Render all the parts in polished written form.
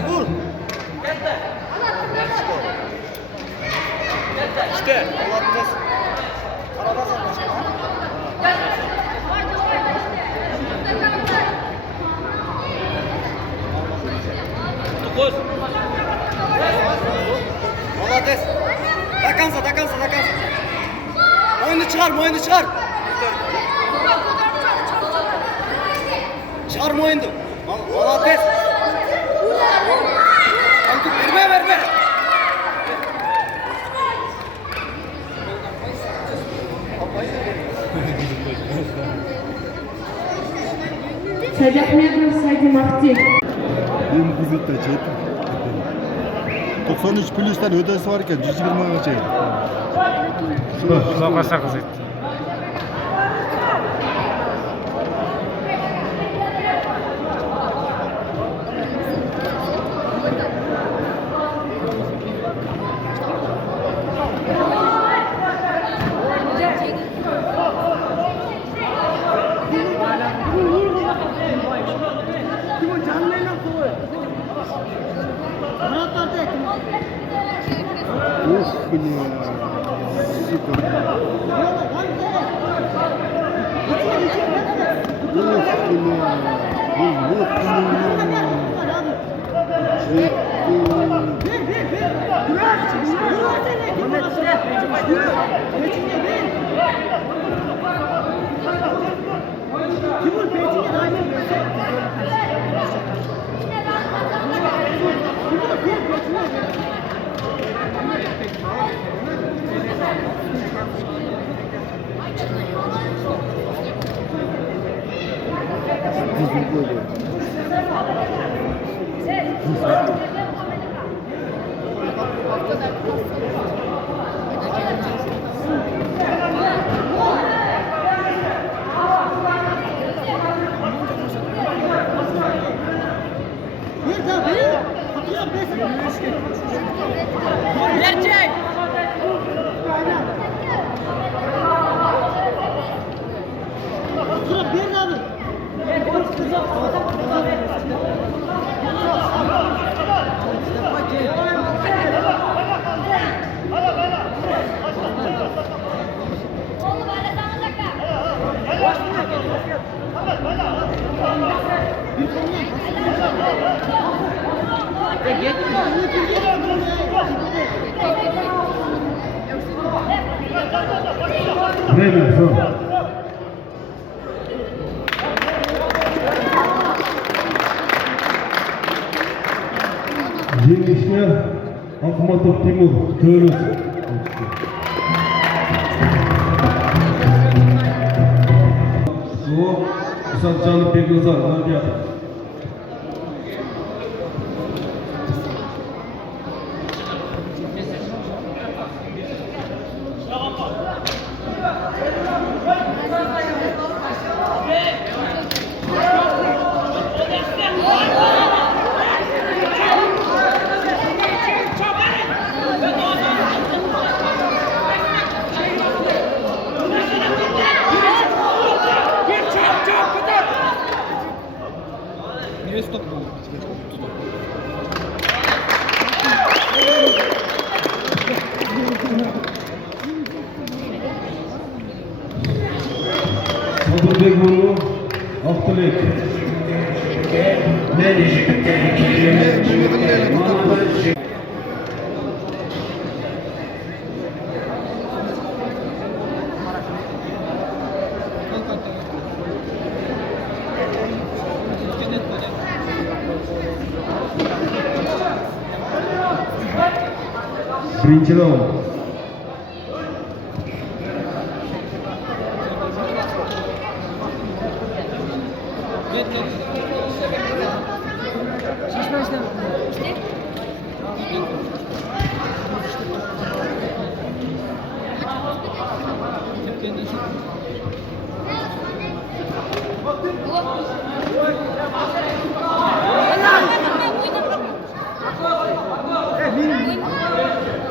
Gel vur. İşte. Allah bilmez. Araba sarmış. 9. Молодец. До конца, до конца, до конца. Moynu çıkar, moynu çıkar. Çıkar moynu. Молодец. Verme, verme. Sajatmedov Saidimahdi. Benim kızım da çek. 93 plus'tan ödesi varken 120'ye çek. Şuna kaça kız etti. Gerçek. Время, все. Жеңілішке Ахматов Тимур, Төріс. Суы Исатжанов Бекназар, Гладиатор. Niye stop? Sabırбек Guru, Aktülek. Birinci round.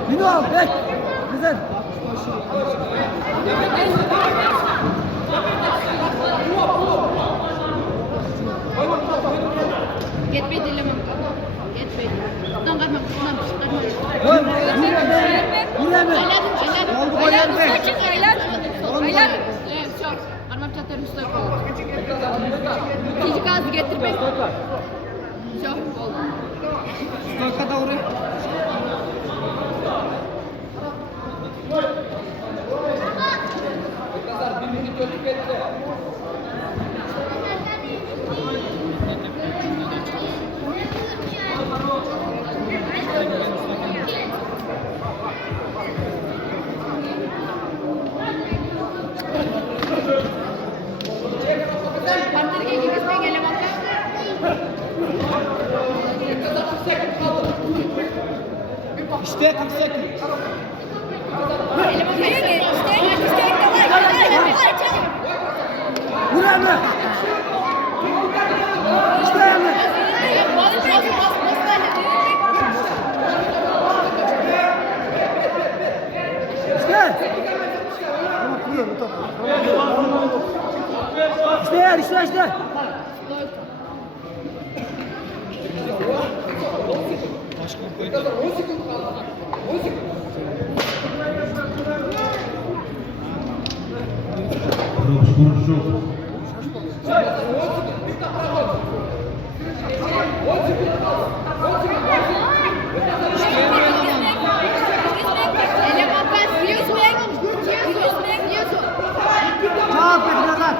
Bino, bek. Güzel. Get me dilemma. Get me. mi? Oldu gol yendi. Aylan. Все, Armağan çatları üstüne koydu. İkinci gazı getir beni. Все, oldu. Stolka da oraya. Parterge gitmeye gelemem. İşte 48. Buraya mı? İşte mi? İşte. Tamam kuruyor bu topu. İşte yer işte. Kuruş yok. Cevap ver birazdan.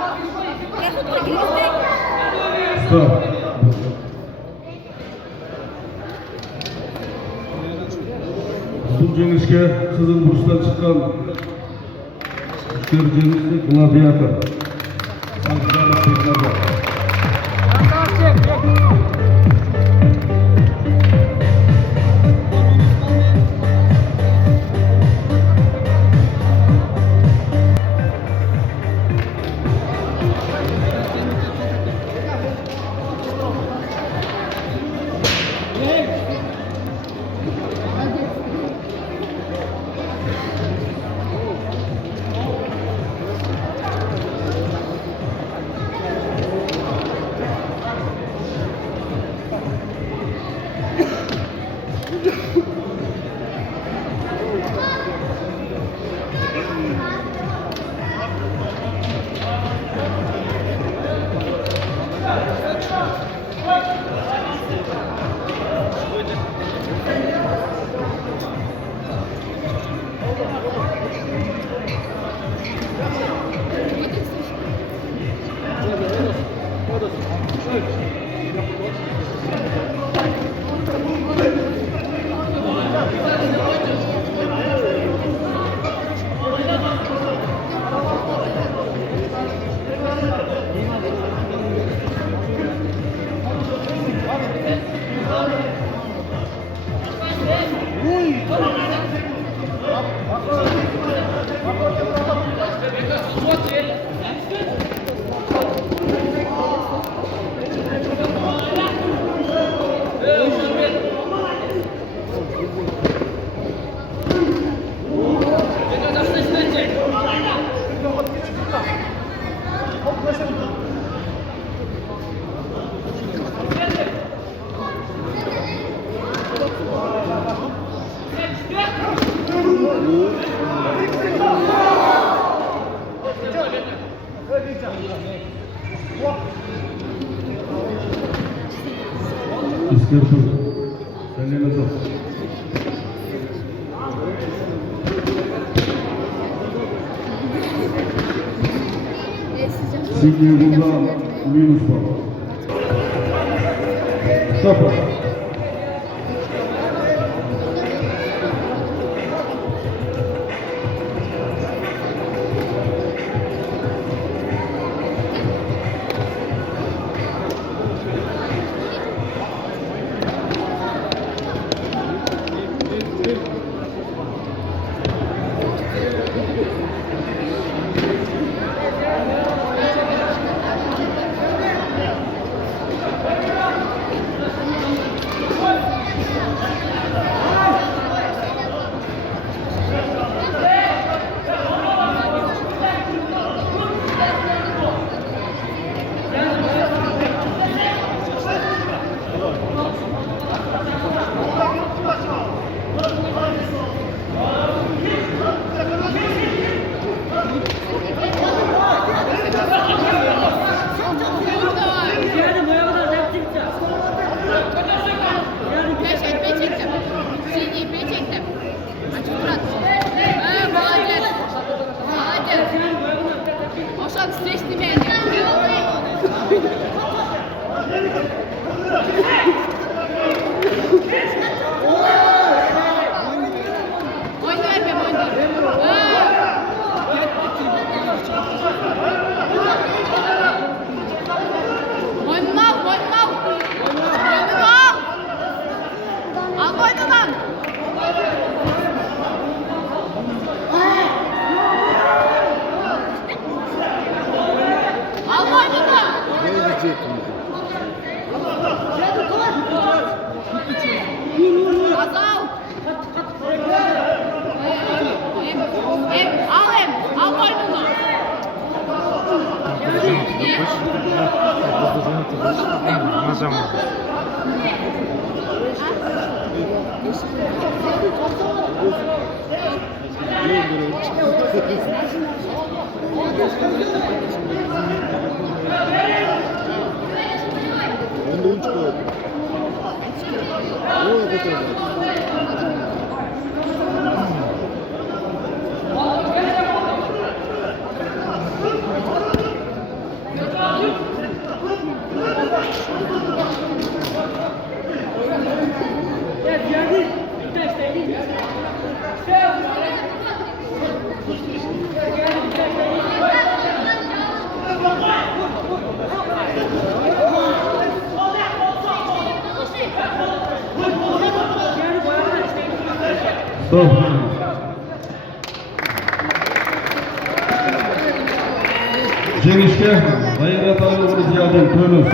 Stop. Bu jengishga Qizil Burchdan chiqqan Jengishli Gladiator. Sanksiyalar tekrarda. İskertur. Kendine zor. Sigurdsson minus puan. Stoppa. Stop. Jenişke, Gayret Ağabey Ziyaden Tönüz.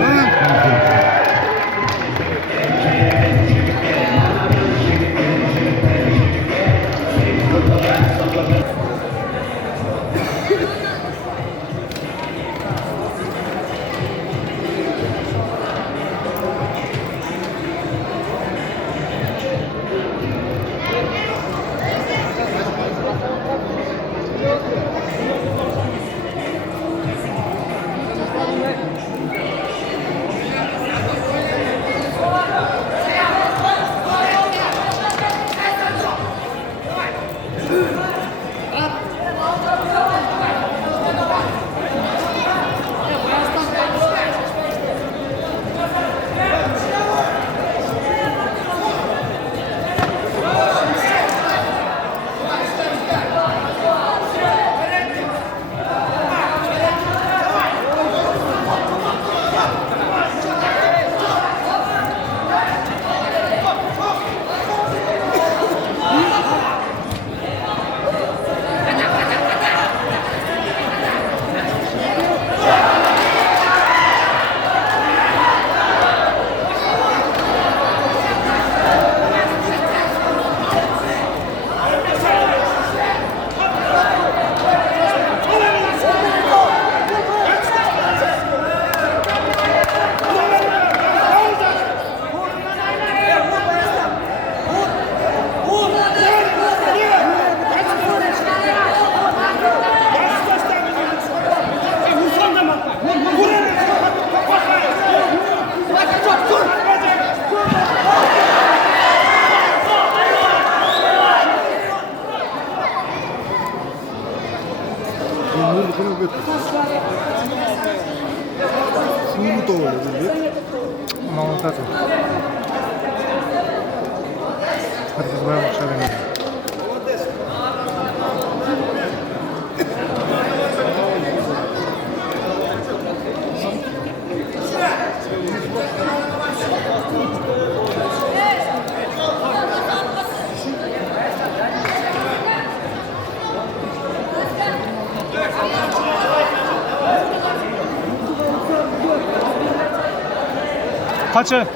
Kaçı?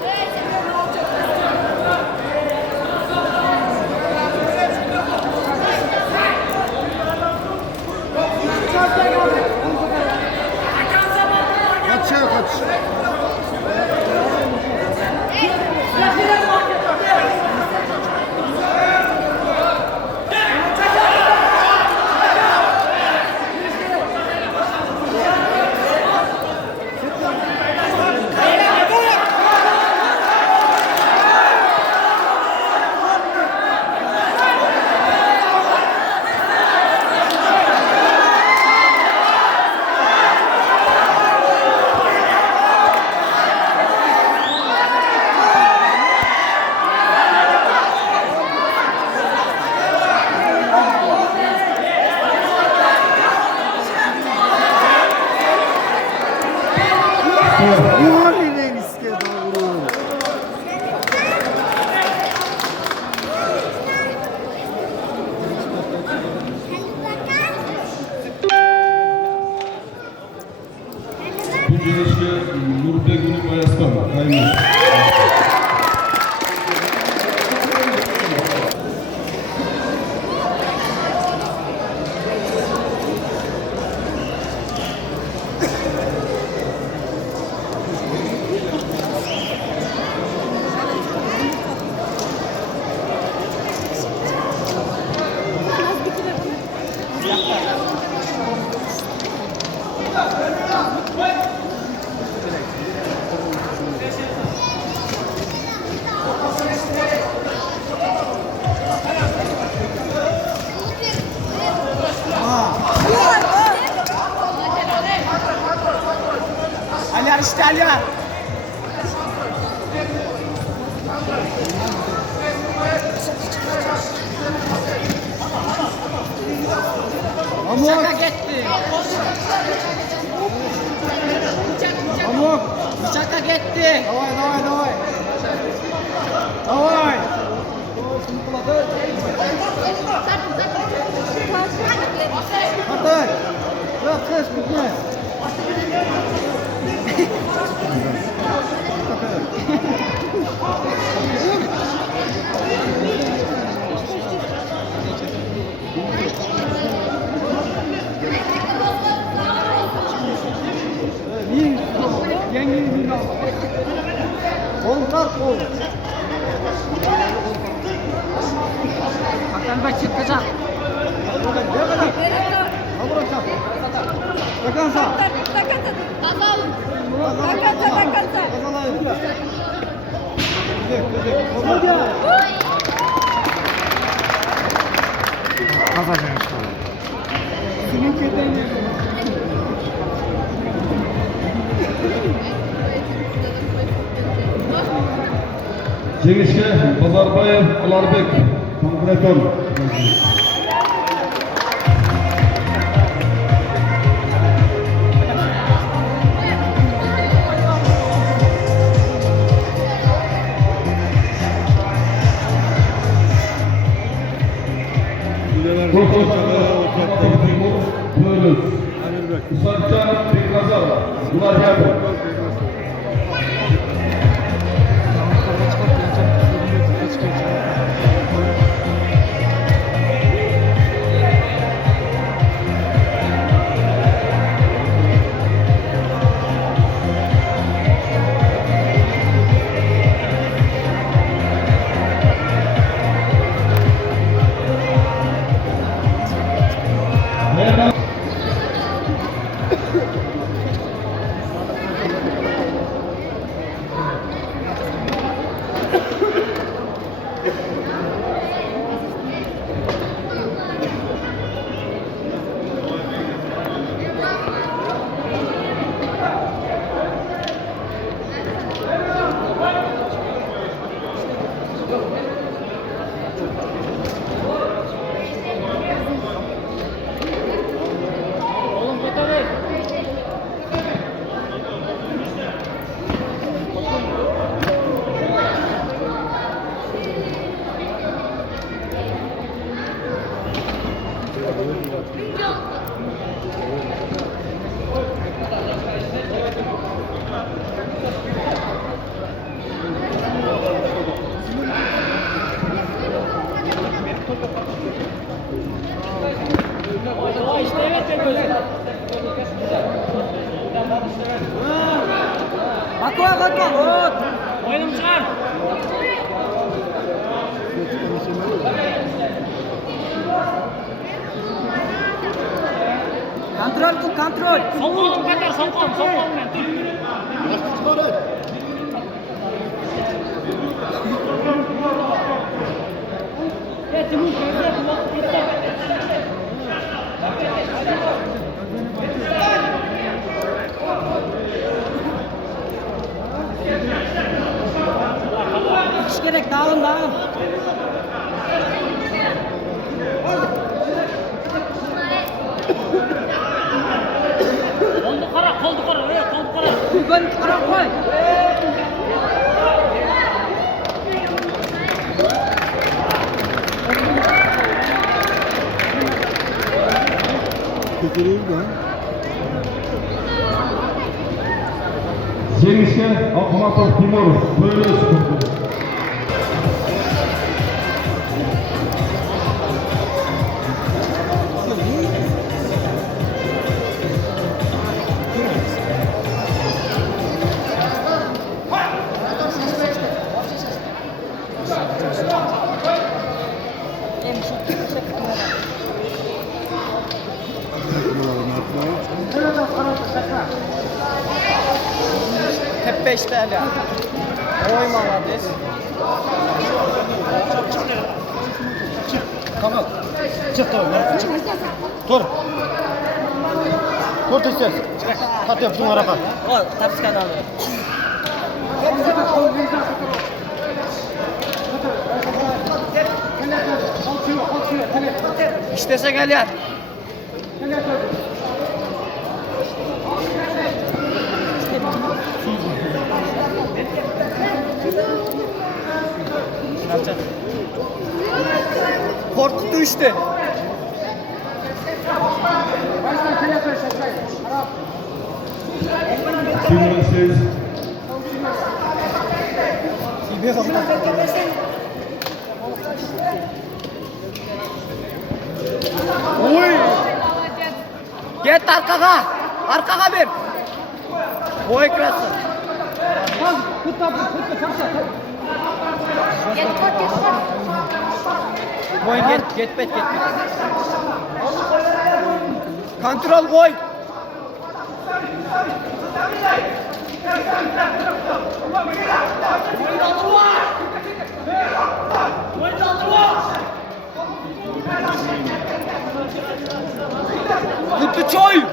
Jenişke, Nurbek Bayastan. Aynen. Aliyar işte Aliyar. Bıçaka gitti. Pamuk. Bıçaka gitti. Давай. Давай. Atay. Yok kız gitme. Yengin Olmaz ol. Bakan çıkacak. Takansa. Kazanacağım. Senin kedin. Жеңіске Базарбаев Аларбек Панкратон. Usatcan Bekrazal, Gulabiyatov. Bakma. Oyunum çıkar. Kontrol. Sol kolum kadar, sol kolum ben. Dur. İş gerek dağılın. Koldu kara. Ben kara koy. Жеңіске Ахматов Тимур, Бөлі спорты. Em 5 TL. Oy malades. Kamal. Çık da çık. Dur. Dur tez. Hadi yaptın araba. O ters kanalı. İştese gel ya. Korkuttu işte. Numara 6. Oy. Git arkaya. Arkaya bir. Boy krası. Boy get bet. Kontrol boy. Tuttu çoy.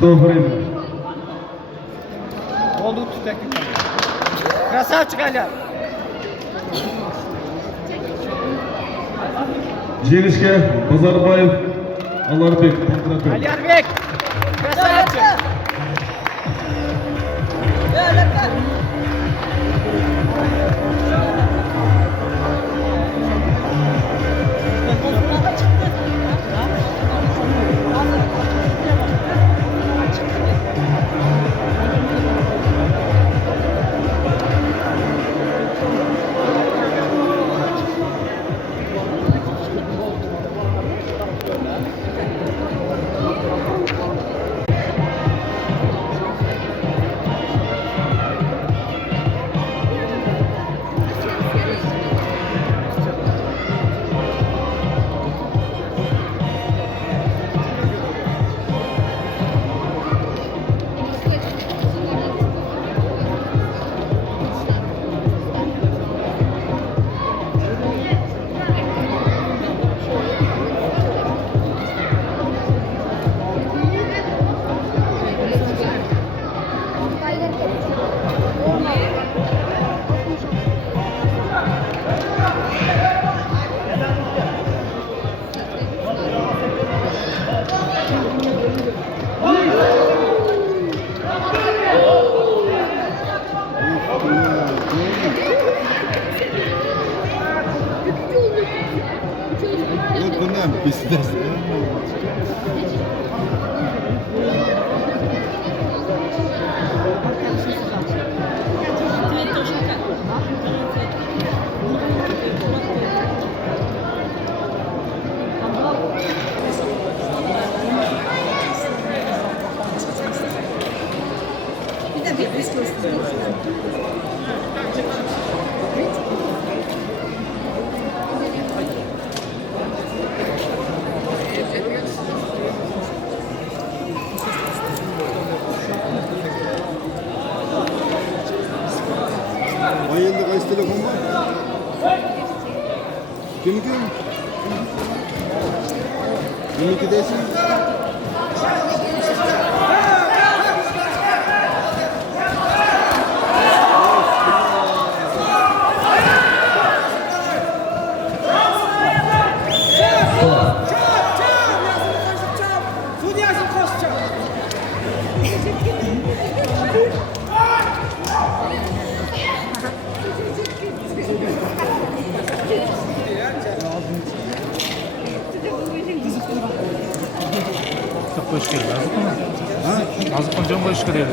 Добрый. Oldu tutak. Красавчик Аля. Жеңіске Базарбаев Аларбек Панкратов. Алярбек. Красавчик. Ayında kaç telefon var? Kim? 22'desin. Çok hoş geldin. Azık mı? Azık mı? Çok hoş geldin.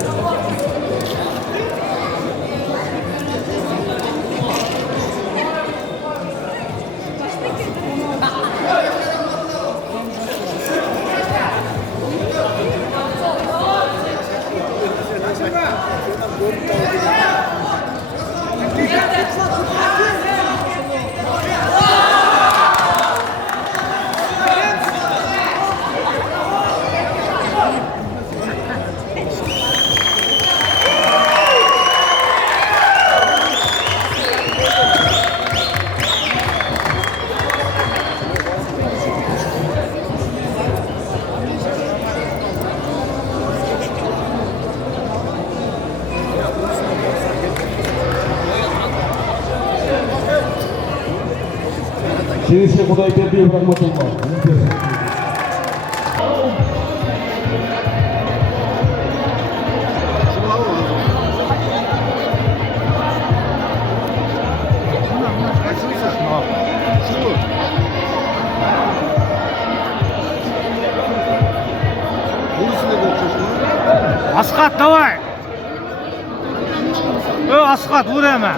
Жеңіске Құдайбердиев Рахматулла. Асхат, давай! Асхат, вырема!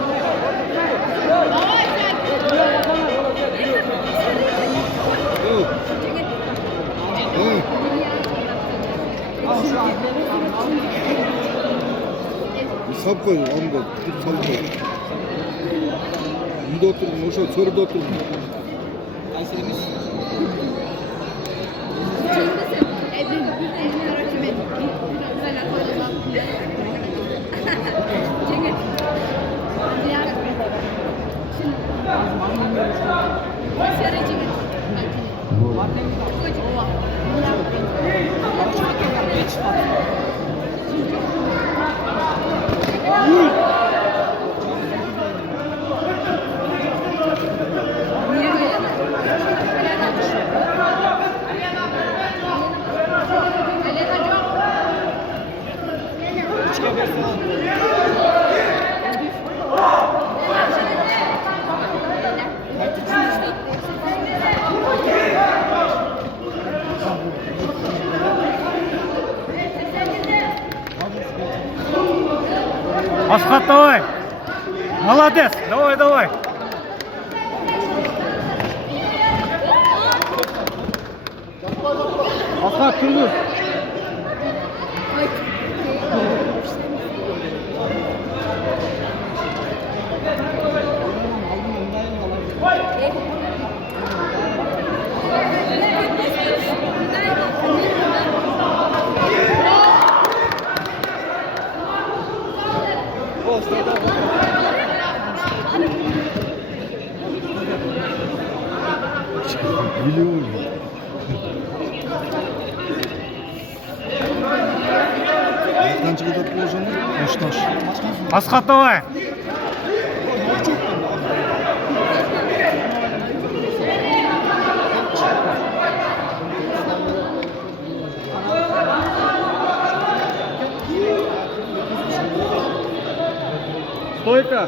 Sap koy, amca. Gidip sap koy. Uyda oturun, oşa çörüde oturun. Асхат, давай! Молодец! Давай, давай! Асхат, күргіз! Миллион. Қанша кетеді бұл жаңа? Асхат, давай! Стойка!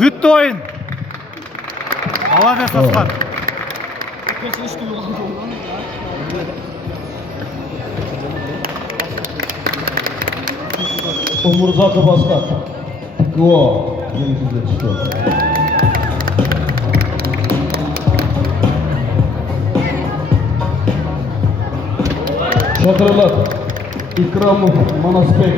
Bitti oyun. Молодец, Асхат. Умурзаков Асхат. КО. Жеңіске түсті. Шатырлат. Икрамов Манасбек.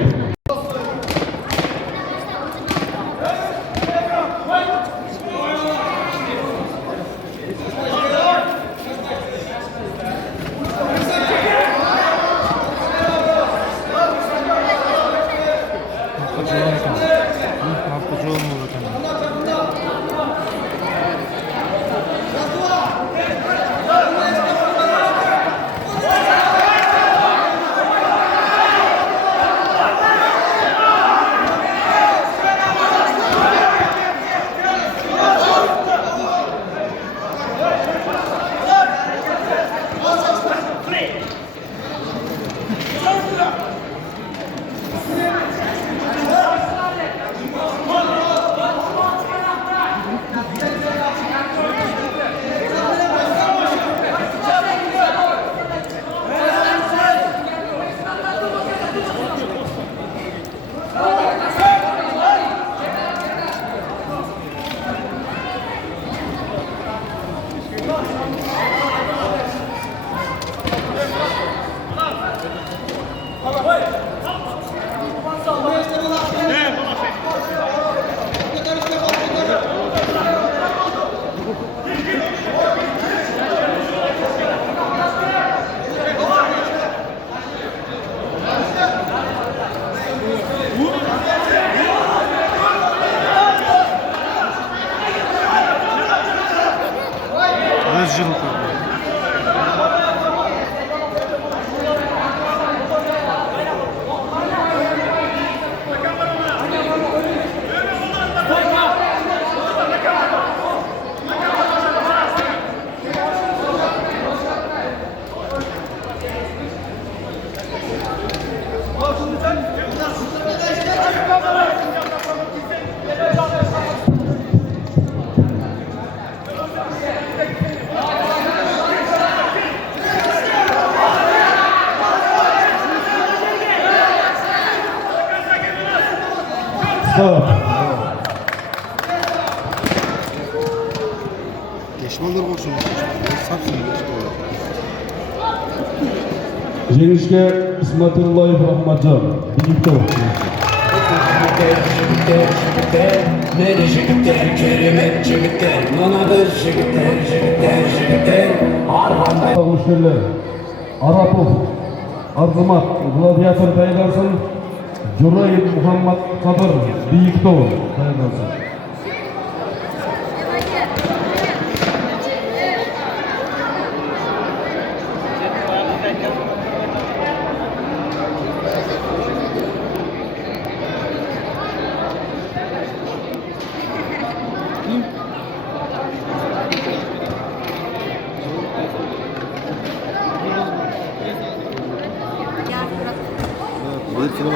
Askat. Keşmanlar koşun. Sapsın geçti. Жеңишке Исматиллаев Рахматжан. Биниктов. Meri jigitler, keremet jigitler, manadır jigitler, jigitler, jigitler, arvanda. Müşteriler. Arapov. Arzumat. Gladiator tayinlansın. Juray Muhammad Kadir. Biyiktov tayinlansın. Bir kilo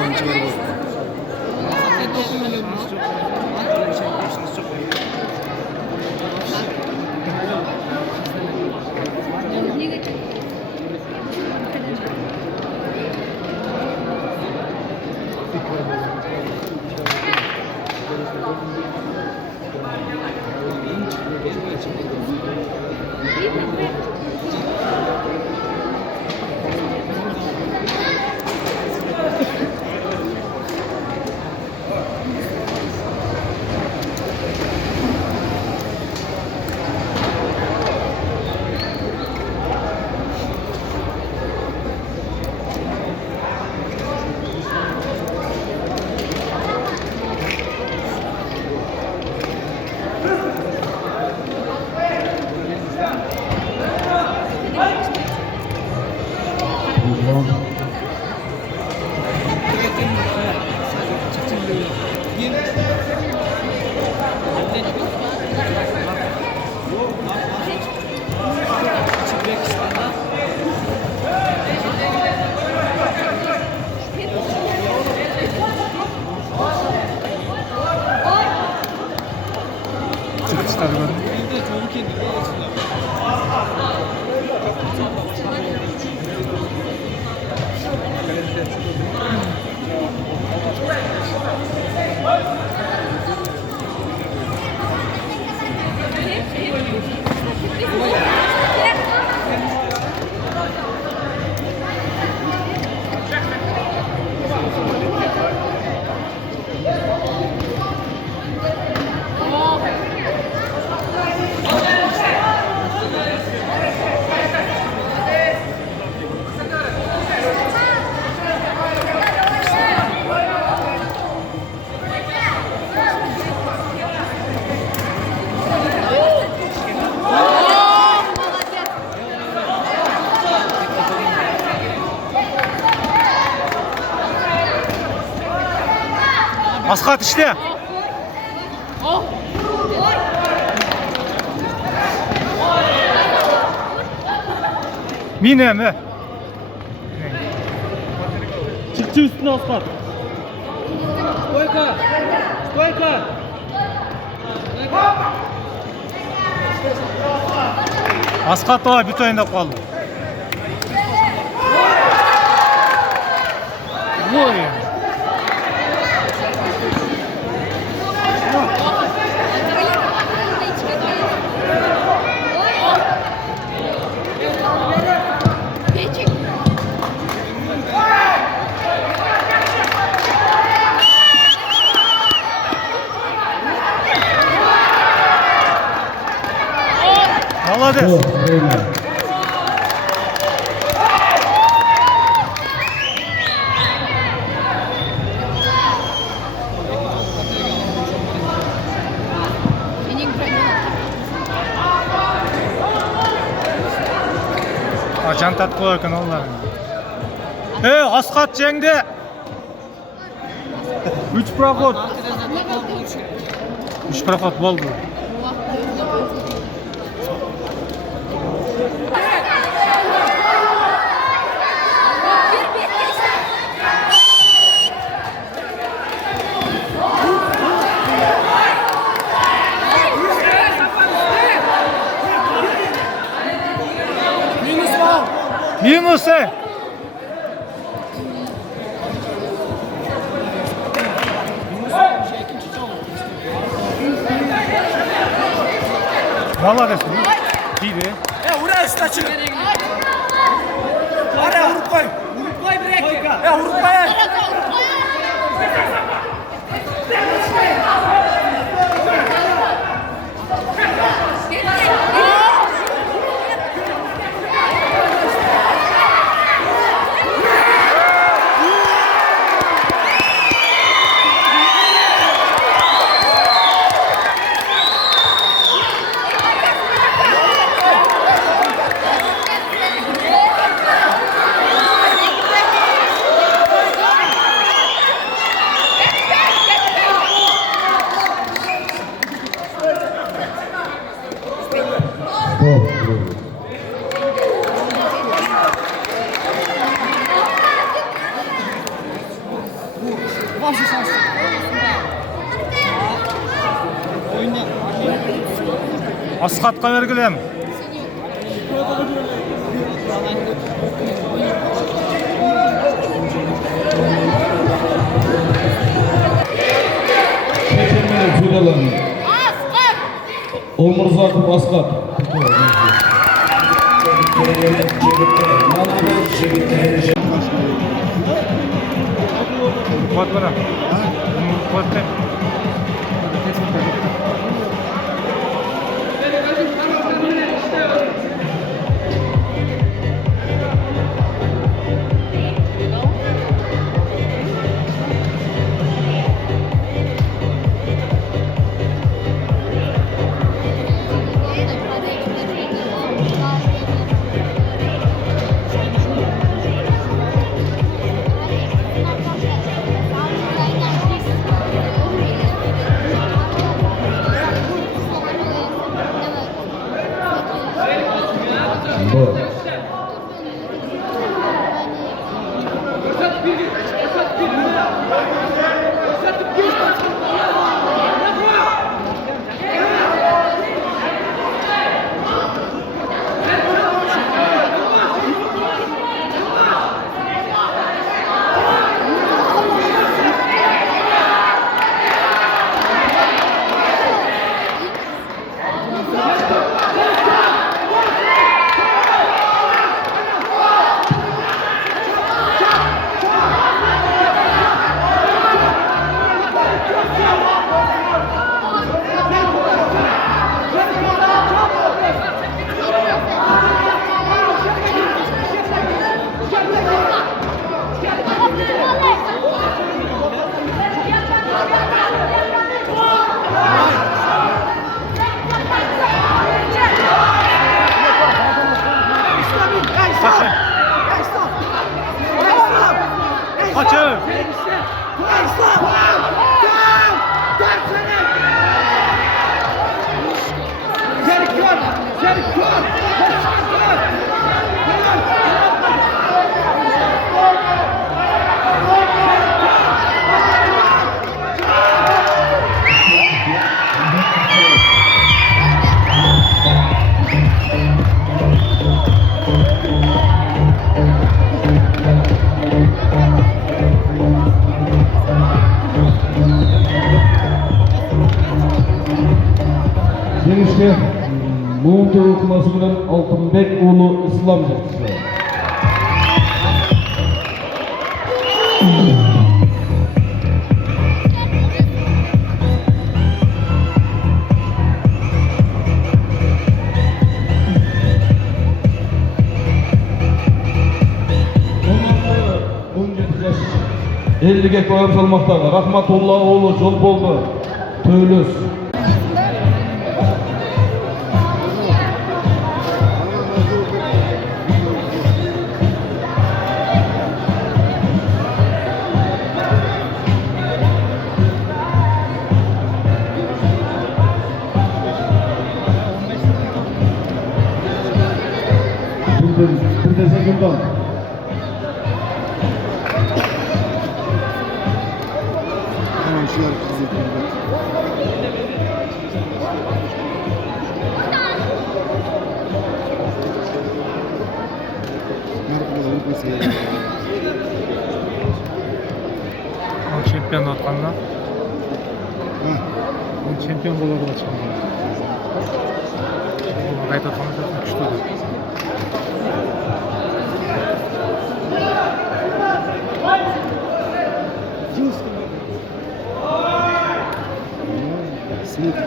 çıkarı var. Askat işte. Mine mi? Çıkçı üstüne Askat. Stойка! Stойка! Askat da bir tane kaldı. Oy. Молодец. Açan tatlı olarak onlar. Askat жеңді. 3 проход. 3 проход болды. Минусы. Молодец. Тиде. Ura üstüne çık. Araya vurup koy. Vurup koy direkt. Ya vurup koy. Asqatqa belgilem. Çekilmeli Füdalan. Omurzakov Askat. Kerimet jigitler, mana bir jigitler. Koy bana. Koy. Kaçın. Genişte Muğdu okuması bilen Altınbek oğlu İslam Cetişler. Ellige koyup salmaktadır. Rahmatullah oğlu Jolboldu. Töylös. Bir de sekunddan. Hemen şunları kızıltın. Merhaba, unutmasın. Çempiyon atkanlar. Ha. Çempiyon bolar açan. Ayta tamamlasın küçük oldu. Свет, да?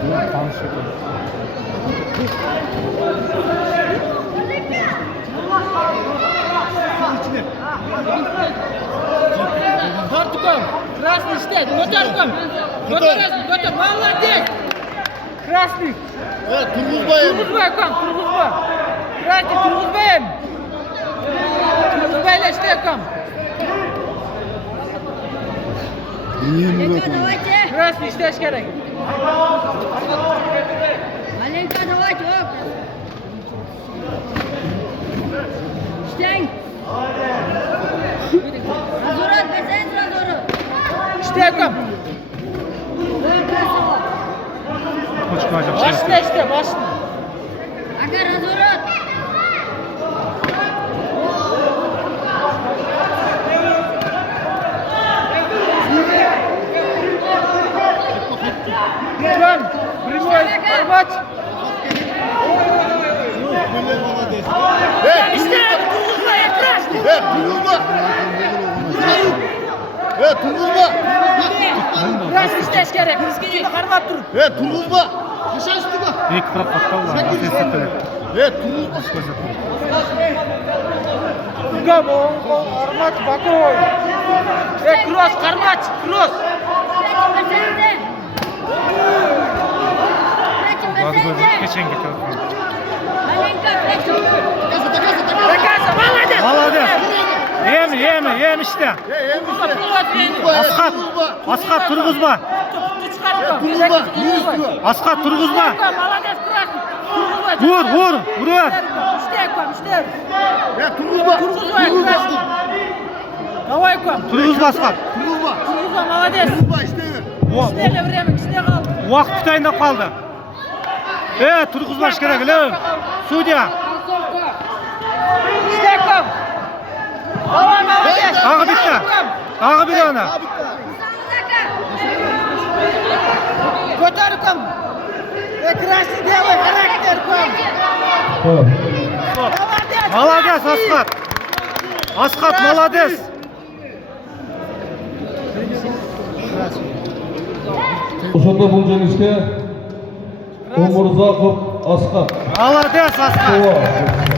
Тартуком. Красный стоит. Götür. Götür. Молодец. Красный. Turguzbay kom, Turguzbay. Красный Turguzbayım. Turguzbayla işte kom. İyi mi bakın? Красный işleş gerek. Маленько давайте, оп. Штейн. Разворот, бассейн, разворот. İşte kom. Ой, красиво. Başla işte başla. Ака, разворот. Dön. Прямой. Арбач. İşte Turguzbay Krasный. Turguzba! Krasный işleş gerek. Karmat dur. Turguzba! Kaşan üstüne! İlk taraf bakkal var. Asesiyetleri. Turguzba! Gam o armaç bakoy. Cross karmaç cross. Geçen getirdim. Маленько, Молодец. Yem işte. Askat Turguzba. Askat Turguzba. Молодец, красный. Vur. İşte. Turguzba! Давай ком. Turguzba Askat. Turguzba! Молодец. Turguzba işte ver! Время kaldı. Vaqt tutayında kaldı. Turguzba kerak le. Судья. İşte kom. Давай молодец. Ağı bitti. Ağı bir ona. Götür kom. Krasный делай характер kom. Молодец Askat. Askat молодец. Ошондо бул жеңишке Омурзаков Аскат. Молодец Askat. Ооба.